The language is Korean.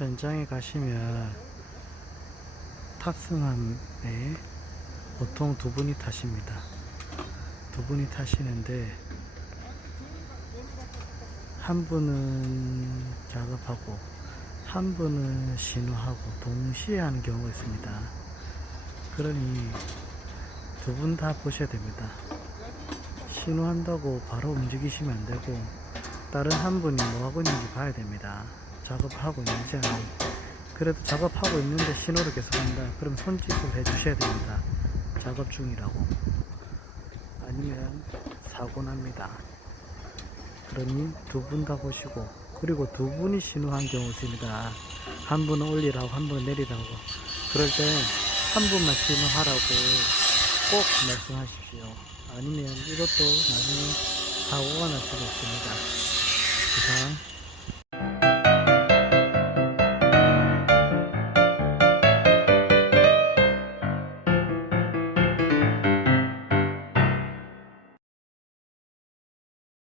가시면 탑승함에 보통 두 분이 타십니다. 두 분이 타시는데 한 분은 작업하고 한 분은 신호하고 동시에 하는 경우가 있습니다. 그러니 두 분 다 보셔야 됩니다. 신호한다고 바로 움직이시면 안 되고 다른 한 분이 뭐 하고 있는지 봐야 됩니다. 작업하고 있는지 아니 그래도 작업하고 있는데 신호를 계속 한다. 그럼 손짓을 해주셔야 됩니다. 작업 중이라고. 아니면 사고 납니다. 그러니 두 분 다 보시고 그리고 두 분이 신호한 경우 있습니다. 한 분은 올리라고 한 분은 내리라고. 그럴 때 한 분만 신호하라고 꼭 말씀하십시오. 아니면 이것도 나중에 사고가 날 수도 있습니다. 이상